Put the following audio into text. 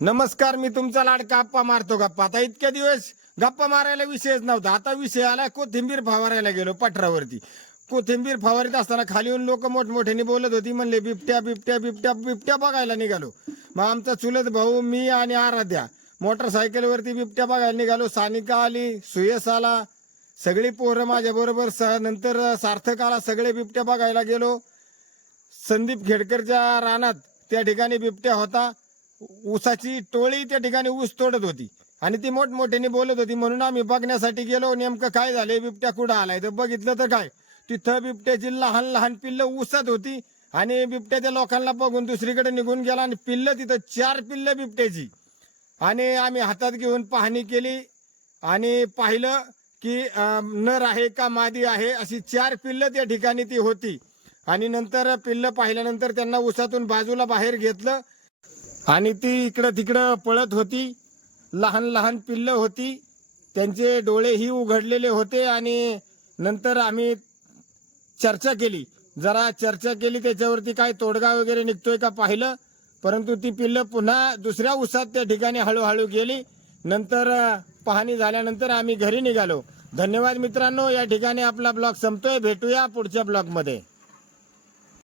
नमस्कार, मी तुमचा लाडका गप्पा मारतो गप्पा. आता इतक्या दिवस गप्पा मारायला विषयच नव्हता. आता विषय आला, कोथिंबीर फवारायला गेलो पठारावरती. कोथिंबीर फवारीत असताना खाली येऊन लोक मोठमोठ्याने बोलत होती, म्हणले बिबट्या बिबट्या बिबट्या बिबट्या बघायला निघालो. मग आमचा चुलत भाऊ, मी आणि आराध्या मोटरसायकलवरती बिबट्या बघायला निघालो. सानिका आली, सुयस आला, सगळी पोरं माझ्या बरोबर. नंतर सार्थक आला, सगळे बिबट्या बघायला गेलो. संदीप खेडकरच्या रानात त्या ठिकाणी बिबट्या होता. ऊसाची टोळी त्या ठिकाणी ऊस तोडत होती आणि ती मोठमोठ्याने बोलत होती, म्हणून आम्ही बघण्यासाठी गेलो. नेमकं काय झालंय, बिबट्या कुठं आलाय तर बघितलं तर काय, तिथं बिबट्याची लहान लहान पिल्लं ऊसात होती आणि बिबट्या त्या लोकांना बघून दुसरीकडे निघून गेला आणि पिल्लं तिथं 4 पिल्लं बिबट्याची. आणि आम्ही हातात घेऊन पाहणी केली आणि पाहिलं की नर आहे का मादी आहे, अशी 4 पिल्लं त्या ठिकाणी ती होती. आणि नंतर पिल्लं पाहिल्यानंतर त्यांना ऊसातून बाजूला बाहेर घेतलं आणि ती इकडं तिकडं पळत होती. लहान लहान पिल्लं होती, त्यांचे डोळेही उघडलेले होते. आणि नंतर आम्ही चर्चा केली, जरा चर्चा केली, त्याच्यावरती काय तोडगा वगैरे निघतोय का पाहिलं. परंतु ती पिल्लं पुन्हा दुसऱ्या ऊसात त्या ठिकाणी हळूहळू गेली. नंतर पाहणी झाल्यानंतर आम्ही घरी निघालो. धन्यवाद मित्रांनो. या ठिकाणी आपला ब्लॉग संपतोय. भेटूया पुढच्या ब्लॉगमध्ये.